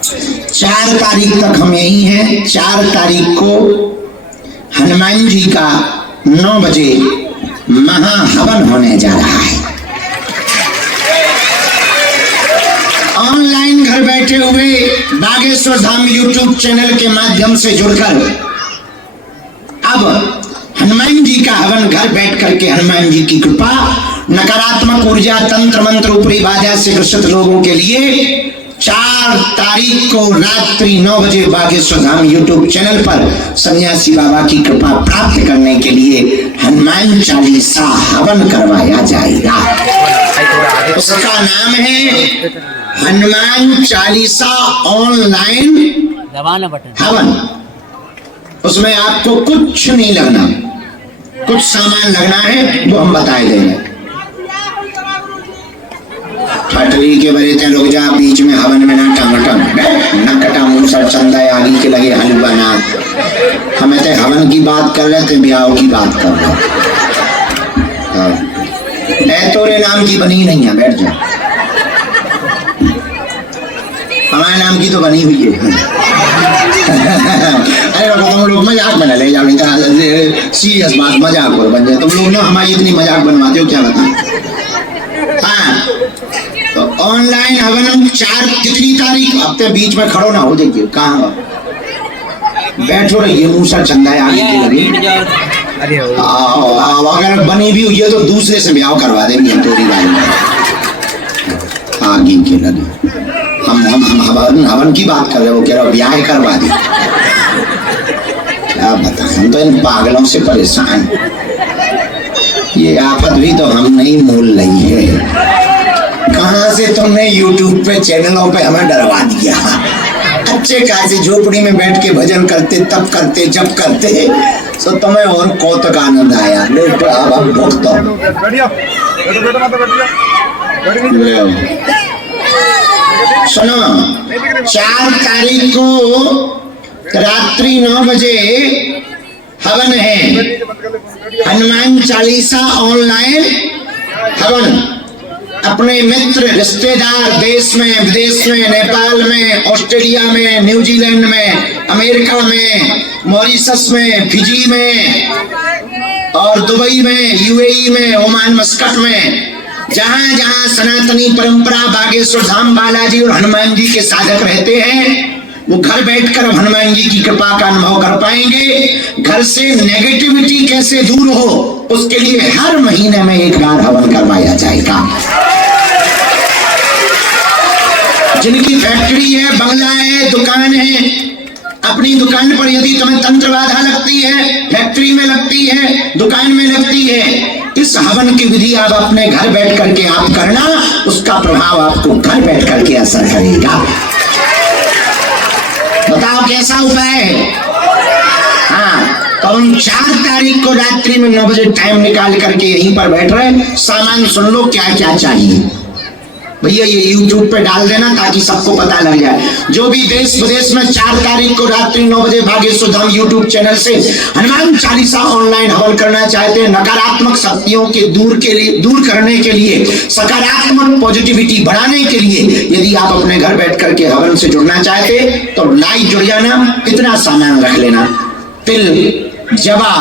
4 तारीख तक हम यही हैं। 4 तारीख को हनुमान जी का 9 बजे महाहवन होने जा रहा है। ऑनलाइन घर बैठे हुए बागेश्वर धाम यूट्यूब चैनल के माध्यम से जुड़कर अब हनुमान जी का हवन घर बैठ करके हनुमान जी की कृपा, नकारात्मक ऊर्जा, तंत्र मंत्र, ऊपरी बाधा से ग्रसित लोगों के लिए 4 तारीख को रात्रि 9 बजे बागेश्वर धाम यूट्यूब चैनल पर सन्यासी बाबा की कृपा प्राप्त करने के लिए हनुमान चालीसा हवन करवाया जाएगा। उसका नाम है हनुमान चालीसा ऑनलाइन हवन। उसमें आपको कुछ नहीं लगना, कुछ सामान लगना है वो हम बताए देंगे। ठटरी के बड़े थे लोग जा बीच में हवन में ना टंगटम न कटा मुसर चंदा आगे के लगे हलवा ना। हमें तो हवन की बात कर रहे थे, ब्याह की बात कर रहे। तोरे नाम की बनी नहीं है, बैठ जा। हमारे नाम की तो बनी हुई है। अरे तुम लोग मजाक बना ले जाओ, सीरियस बात मजाक और बन जाए। तुम लोग ना हमारी इतनी मजाक बनवाते हो, क्या बता। हाँ, तो ऑनलाइन हवन 4 कितनी तारीख, हफ्ते बीच में खड़ो ना हो, देखिए कहाँ बैठो रहिए, मूसा चंदा आगे के लगे। अगर बनी भी हुई है तो दूसरे से ब्याह करवा देंगे तोरी बारी आगे के लगे। हम हवन की बात कर रहे, वो कह रहा ब्याह करवा दे। क्या बताएं, हम तो इन पागलों से परेशान। ये आफत भी तो हम नहीं मोल रही है। कहां से तुमने YouTube पे चैनलों पे हमें डरवा दिया। अच्छे खासे झोपड़ी में बैठ के भजन करते, तब करते, जब करते, तो तुम्हें और कौतुक आनंद आया। लोग अब भुगतो। सुनो, 4 तारीख को रात्रि 9 बजे हवन है, हनुमान चालीसा ऑनलाइन हवन। अपने मित्र, रिश्तेदार, देश में, विदेश में, नेपाल में, ऑस्ट्रेलिया में, न्यूजीलैंड में, अमेरिका में, मॉरिशस में, फिजी में और दुबई में, यूएई में, ओमान मस्कट में, जहां जहां सनातनी परंपरा बागेश्वर धाम बालाजी और हनुमान जी के साधक रहते हैं, वो घर बैठकर हनुमान जी की कृपा का अनुभव कर पाएंगे। घर से नेगेटिविटी कैसे दूर हो, उसके लिए हर महीने में 1 बार हवन करवाया जाएगा। जिनकी फैक्ट्री है, बंगला है, दुकान है, अपनी दुकान पर यदि तुम्हें तंत्र बाधा लगती है, फैक्ट्री में लगती है, दुकान में लगती है, इस हवन की विधि आप अपने घर बैठ करके आप करना, उसका प्रभाव आपको घर बैठ करके असर करेगा। बताओ कैसा उपाय है? हाँ, तो हम 4 तारीख को रात्रि में 9 बजे टाइम निकाल करके यहीं पर बैठ रहे। सामान सुन लो क्या क्या चाहिए भैया, ये YouTube पे डाल देना ताकि सबको पता लग जाए। जो भी देश विदेश में 4 तारीख को रात्रि 9 बजे बागेश्वर धाम YouTube चैनल से हनुमान चालीसा ऑनलाइन हवन करना चाहते हैं, नकारात्मक शक्तियों के दूर करने के लिए, सकारात्मक पॉजिटिविटी बढ़ाने के लिए, यदि आप अपने घर बैठ करके हवन से जुड़ना चाहते तो लाइव जुड़ जाना। इतना सामान रख लेना, तिल, जवा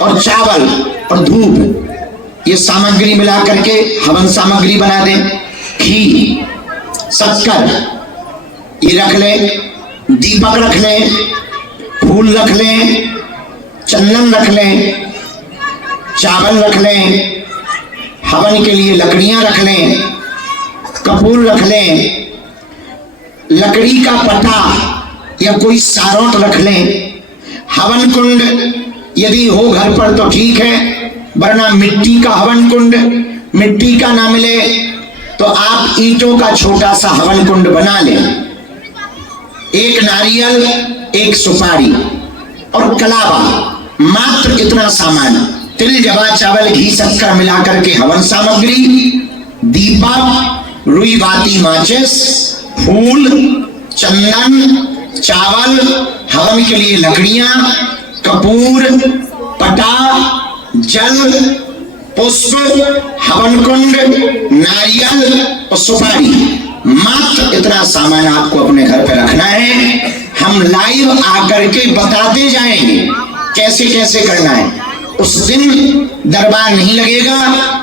और चावल और धूप, ये सामग्री मिला करके हवन सामग्री बना दें। घी, शक्कर ये रख ले, दीपक रख ले, फूल रख ले, चंदन रख ले, चावल रख ले, हवन के लिए लकड़ियां रख ले, कपूर रख ले, लकड़ी का पटा या कोई सारोट रख ले। हवन कुंड यदि हो घर पर तो ठीक है, वरना मिट्टी का हवन कुंड, मिट्टी का ना मिले तो आप ईंटों का छोटा सा हवन कुंड बना लें। 1 नारियल, 1 सुपारी और कलावा, मात्र इतना सामान। तिल, जवा, चावल, घी, शक्कर मिला करके हवन सामग्री, दीपक, रुई बाती, माचिस, फूल, चंदन, चावल, हवन के लिए लकड़ियां, कपूर, पटा, जल, पुष्प, हवन कुंड, नारियल और सुपारी, मात्र इतना सामान आपको अपने घर पे रखना है। हम लाइव आकर के बताते जाएंगे कैसे कैसे करना है। उस दिन दरबार नहीं लगेगा,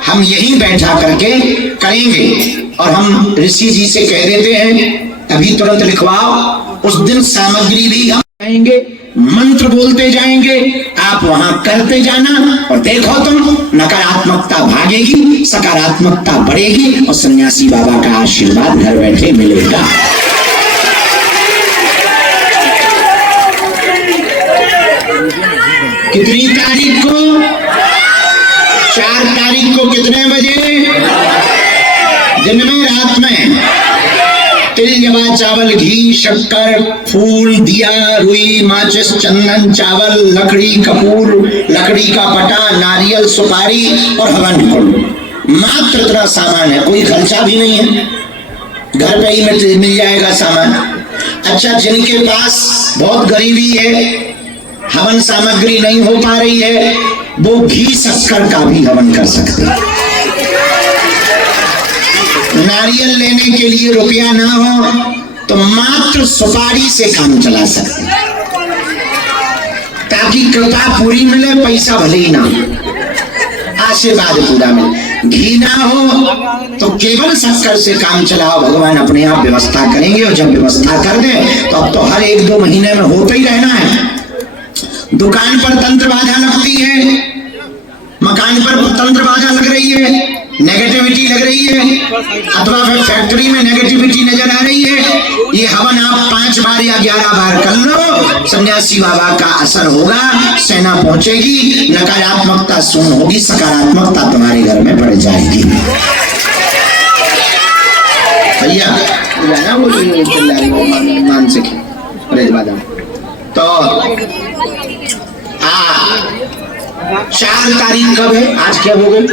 हम यहीं बैठा करके करेंगे। और हम ऋषि जी से कह देते हैं अभी तुरंत लिखवाओ। उस दिन सामग्री भी हम जाएंगे, मंत्र बोलते जाएंगे, आप वहां करते जाना और देखो तुम नकारात्मकता भागेगी, सकारात्मकता बढ़ेगी और सन्यासी बाबा का आशीर्वाद घर बैठे मिलेगा। कितनी तारीख को? 4 तारीख को। कितने बजे? दिन में, रात में। तिल जवा चावल घी शक्कर फूल दिया रुई माचिस चंदन चावल लकड़ी कपूर लकड़ी का पटा नारियल सुपारी और हवन कुंड। मात्र इतना सामान है, कोई खर्चा भी नहीं है, घर पे ही मिल जाएगा सामान। अच्छा, जिनके पास बहुत गरीबी है, हवन सामग्री नहीं हो पा रही है, वो घी शक्कर का भी हवन कर सकते हैं। नारियल लेने के लिए रुपया ना हो तो मात्र सुपारी से काम चला सकते हैं, ताकि कृपा पूरी मिले, पैसा भले ही ना हो, आशीर्वाद पूरा मिले। घी ना हो तो केवल शक्कर से काम चलाओ, भगवान अपने आप व्यवस्था करेंगे। और जब व्यवस्था कर दे तो अब तो हर 1-2 महीने में होते ही रहना है। दुकान पर तंत्र बाधा लगती है, मकान पर तंत्र बाधा लग रही है, नेगेटिविटी लग रही है, अथवा फिर फैक्ट्री में नेगेटिविटी नजर आ रही है, ये हवन आप 5 बार या 11 बार कर लो, सन्यासी बाबा का असर होगा, सेना पहुंचेगी, नकारात्मकता शून्य होगी, सकारात्मकता तुम्हारे घर में बढ़ जाएगी। भैया मानसिक तो 4 तारीख कब है? आज क्या हो गई?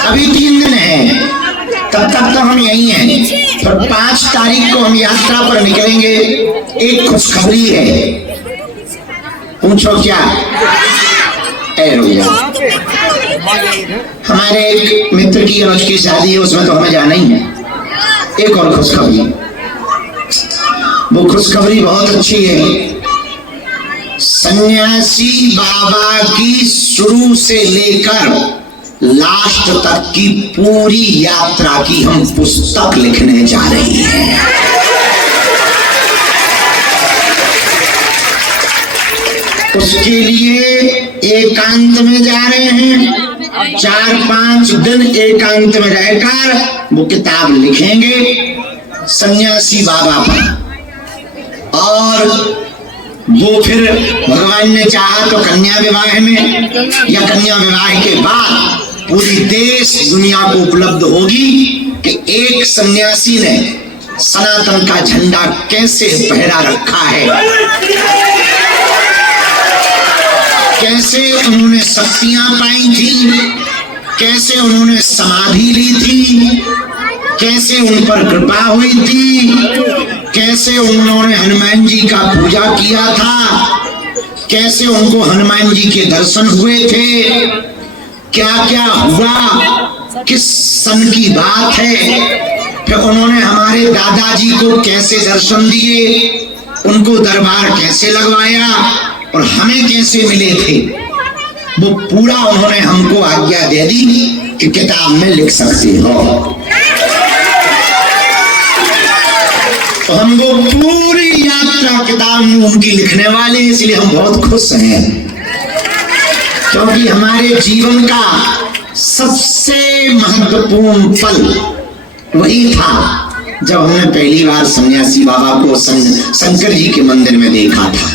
अभी 3 दिन है, तब तक तो हम यही हैं। पर 5 तारीख को हम यात्रा पर निकलेंगे। एक खुशखबरी है, पूछो क्या? हमारे एक मित्र की अनुज की शादी है, उसमें तो हमें जाना ही है। एक और खुशखबरी, वो खुशखबरी बहुत अच्छी है। सन्यासी बाबा की शुरू से लेकर लास्ट तक की पूरी यात्रा की हम पुस्तक लिखने जा रहे हैं। उसके लिए एकांत में जा रहे हैं। 4-5 दिन एकांत में रहकर वो किताब लिखेंगे सन्यासी बाबा पर, और वो फिर भगवान ने चाहा तो कन्या विवाह में या कन्या विवाह के बाद पूरी देश दुनिया को उपलब्ध होगी कि एक सन्यासी ने सनातन का झंडा कैसे फहरा रखा है, कैसे उन्होंने शक्तियां पाई थी, कैसे उन्होंने समाधि ली थी, कैसे उन पर कृपा हुई थी, कैसे उन्होंने हनुमान जी का पूजा किया था, कैसे उनको हनुमान जी के दर्शन हुए थे, क्या क्या हुआ, किस सन की बात है। फिर उन्होंने हमारे दादाजी को कैसे दर्शन दिए, उनको दरबार कैसे लगवाया और हमें कैसे मिले थे, वो पूरा उन्होंने हमको आज्ञा दे दी कि किताब में लिख सकते हो। तो हम वो पूरी यात्रा किताब में उनकी लिखने वाले हैं, इसलिए हम बहुत खुश हैं, क्योंकि हमारे जीवन का सबसे महत्वपूर्ण पल वही था जब हमने पहली बार सन्यासी बाबा को शंकर जी के मंदिर में देखा था।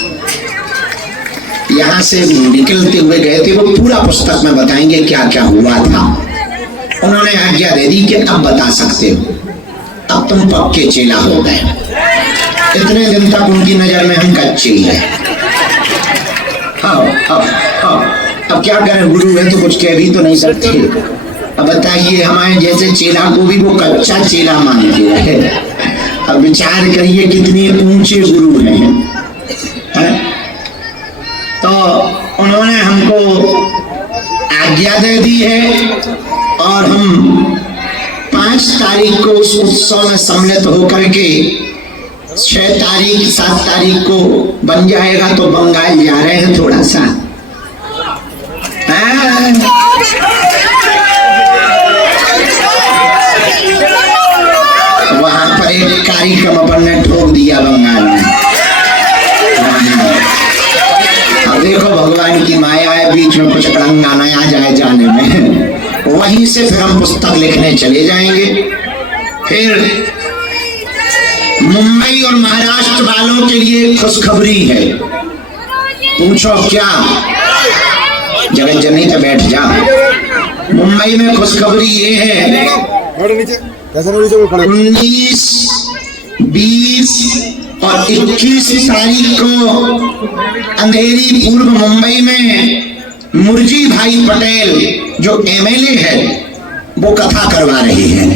यहाँ से निकलते हुए गए थे, वो पूरा पुस्तक में बताएंगे क्या क्या हुआ था। उन्होंने आज्ञा दे दी कि अब बता सकते हो, अब तुम पक्के चेला हो गए। इतने दिन तक उनकी नजर में हम कच्चे ही हैं। अब क्या करें, गुरु है तो कुछ कह भी तो नहीं सकते। अब बताइए, हमारे जैसे चेला को भी वो कच्चा चेला मानते हैं। अब विचार करिए कितने ऊंचे गुरु हैं, है? तो उन्होंने हमको आज्ञा दे दी है और हम 5 तारीख को उस उत्सव में सम्मिलित होकर के 6 तारीख 7 तारीख को बन जाएगा तो बंगाल जा रहे हैं थोड़ा सा। वहां पर एक कार्यक्रम अपन ने ठोक दिया बंगाल में। अब देखो भगवान की माया है, बीच में कुछ कड़ंगा न आ जाए जाने में। वहीं से फिर हम पुस्तक लिखने चले जाएंगे। फिर मुंबई और महाराष्ट्र वालों के लिए खुशखबरी है। पूछो क्या? जगत जननी तो बैठ जा। मुंबई में खुशखबरी ये है, 19, 20 और 21 तारीख को अंधेरी पूर्व मुंबई में मुर्जी भाई पटेल जो एमएलए है वो कथा करवा रहे हैं।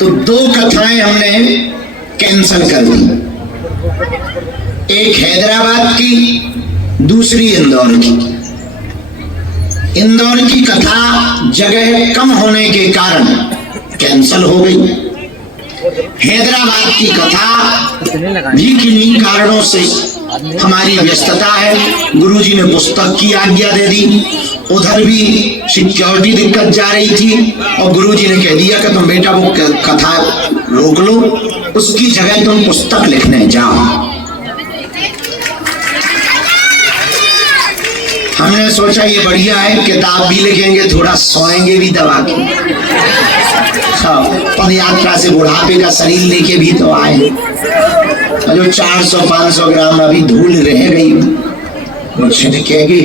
तो 2 कथाएं हमने कैंसल कर दी, एक हैदराबाद की, दूसरी इंदौर की। इंदौर की कथा जगह कम होने के कारण कैंसल हो गई। हैदराबाद की कथा भी किन्हीं कारणों से हमारी व्यस्तता है, गुरुजी ने पुस्तक की आज्ञा दे दी, उधर भी सिक्योरिटी दिक्कत जा रही थी और गुरुजी ने कह दिया कि तुम बेटा वो कथा रोक लो, उसकी जगह तुम पुस्तक लिखने जाओ। हमने सोचा ये बढ़िया है, किताब भी लिखेंगे, थोड़ा सोएंगे भी दबा के। पद यात्रा से बुढ़ापे का शरीर लेके भी तो आए। जो 400-500 ग्राम अभी धूल रह गई मुझसे लिखेगी।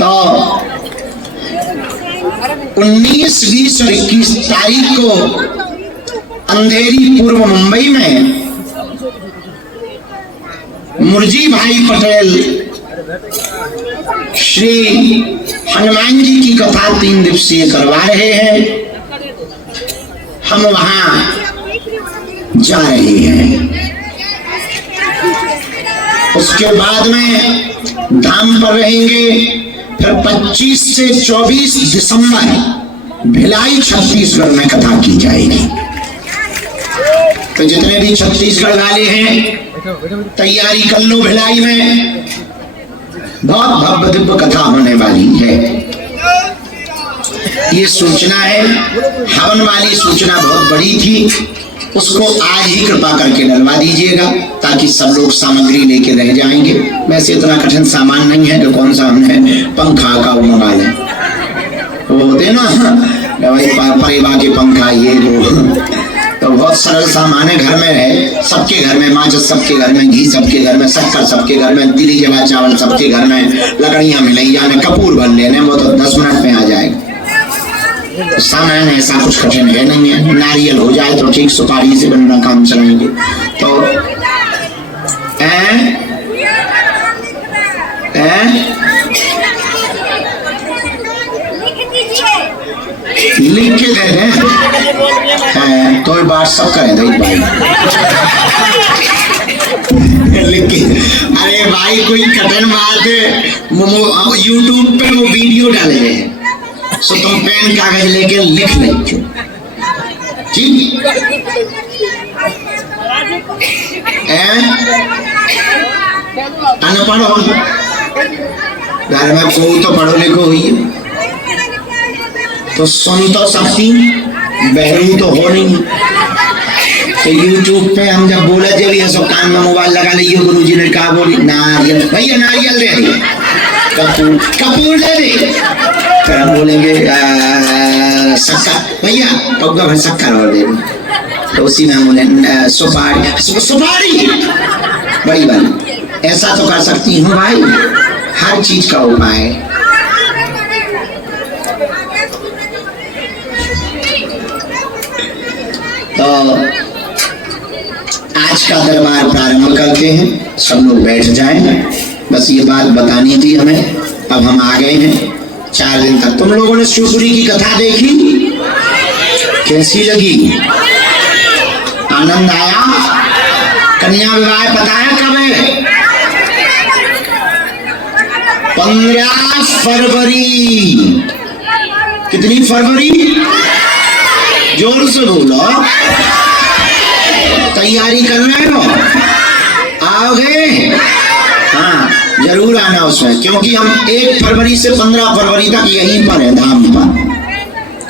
तो 19, 20 और 21 तारीख को अंधेरी पूर्व मुंबई में मुर्जी भाई पटेल श्री हनुमान जी की कथा 3 दिवसीय करवा रहे हैं। हम वहां जा रहे हैं। उसके बाद में धाम पर रहेंगे। फिर 25 से 24 दिसंबर भिलाई छत्तीसगढ़ में कथा की जाएगी। तो जितने भी छत्तीसगढ़ वाले हैं तैयारी कर लो, भिलाई में बहुत भव्य दिव्य कथा होने वाली है। ये सूचना है, हवन वाली सूचना बहुत बड़ी थी, उसको आज ही कृपा करके डलवा दीजिएगा ताकि सब लोग सामग्री लेके रह जाएंगे। वैसे इतना कठिन सामान नहीं है कि कौन सा हमने पंखा का मंगा लें, वो होते ना भाई परेवा के पंखा ये वो, तो बहुत सरल सामान है। घर में है, सबके घर में माचिस, सबके घर में घी, सबके घर में शक्कर, सबके घर में दिली जवा चावल, सबके घर में लकड़ियां मिल जाने, कपूर भर लेने, वो तो 10 मिनट में आ जाएगा। सामान ऐसा कुछ कठिन है नहीं है। नारियल हो जाए तो ठीक, सुपारी से बनना काम चलाएंगे। तो लिख के दे दें तो बात सब करें भाई लिख के। अरे भाई कोई कठिन बात यूट्यूब पे वो वीडियो डाले हैं, सो तुम पेन कागज लेके लिख लेते ठीक। अनपढ़ हो घर में कोई तो पढ़ो लिखो हुई है तो सुन तो सकती, बहरू तो हो नहीं। तो यूट्यूब पे हम जब बोले थे भी ऐसा कान में मोबाइल लगा लीजिए, गुरुजी ने कहा बोली नारियल, भैया नारियल दे दे, कपूर दे दे। फिर हम बोलेंगे शक्कर, भैया पौधा भर शक्कर और दे दे। तो उसी में हम बोले सुपारी बड़ी बात। ऐसा तो कर सकती हूँ भाई, हर चीज का उपाय। तो आज का दरबार प्रारंभ करते हैं, सब लोग बैठ जाएं। बस ये बात बतानी थी हमें, अब हम आ गए हैं। 4 दिन तक तुम लोगों ने शिवपुरी की कथा देखी, कैसी लगी? आनंद आया? कन्या विवाह पता है कब है? 15 फरवरी। कितनी फरवरी? जोर से बोलो। तैयारी कर रहे हो? आओगे? हाँ जरूर आना उसमें, क्योंकि हम 1 फरवरी से 15 फरवरी तक यहीं पर है, धाम पर,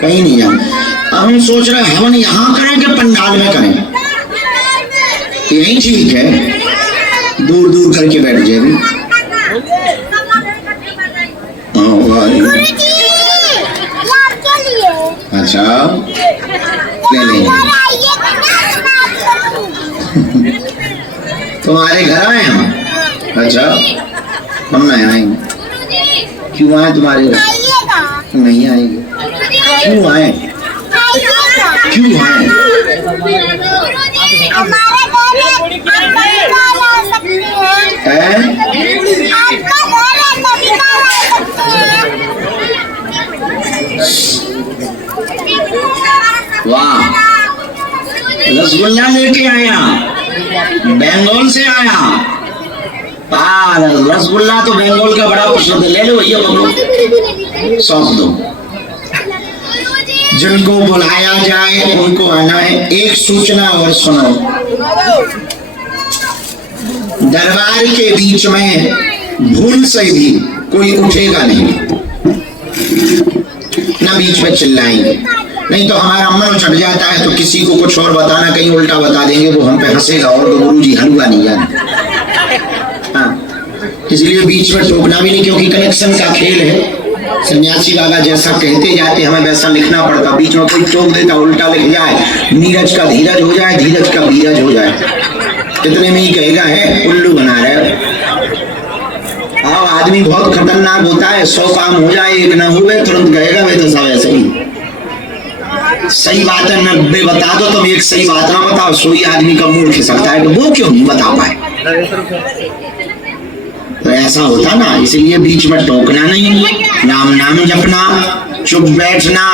कहीं नहीं जाना। अब हम सोच रहे हवन यहाँ करें कि पंडाल में करें? यही ठीक है, दूर दूर करके बैठ जाएगी। अच्छा ले लेंगे। तुम्हारे घर आए हम? अच्छा हम नहीं आएंगे। क्यों आए तुम्हारे घर? नहीं आएंगे। क्यों आए? क्यों आए? वाह, रसगुल्ला लेके आया, बंगाल से आया। रसगुल्ला तो बंगाल का बड़ा प्रसिद्ध, ले लो भैया, बबलू सौंप दो। जिनको बुलाया जाए उनको आना है। एक सूचना और सुनो, दरबार के बीच में भूल से भी कोई उठेगा नहीं, ना बीच में चिल्लाएंगे, नहीं तो हमारा मन चढ़ जाता है तो किसी को कुछ और बताना, कहीं उल्टा बता देंगे, वो हम पे हंसेगा और तो गुरु जी हलवा नहीं जाना। हाँ, इसलिए बीच में टोकना भी नहीं, क्योंकि कनेक्शन का खेल है। सन्यासी बाबा जैसा कहते जाते हमें वैसा लिखना पड़ता, बीच में कोई टोक देता, उल्टा लिख जाए, नीरज का धीरज हो जाए, धीरज का बीरज हो जाए, इतने में ही कहेगा है उल्लू बना रहे। हाँ, आदमी बहुत खतरनाक होता है, 100 काम हो जाए, एक ना हुए तुरंत कहेगा वे तो सब ऐसे ही। सही बात है 90 बता दो, तुम एक सही बात ना बताओ, सोई आदमी का मूड खिसकता है, तो वो क्यों नहीं बता पाए? तो ऐसा होता ना, इसलिए बीच में टोकना नहीं, नाम जपना, चुप बैठना,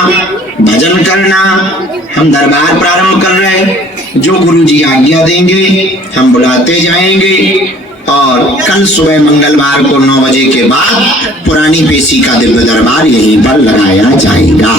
भजन करना। हम दरबार प्रारंभ कर रहे हैं, जो गुरु जी आज्ञा देंगे हम बुलाते जाएंगे। और कल सुबह मंगलवार को 9 बजे के बाद पुरानी पेशी का दिव्य दरबार यहीं पर लगाया जाएगा।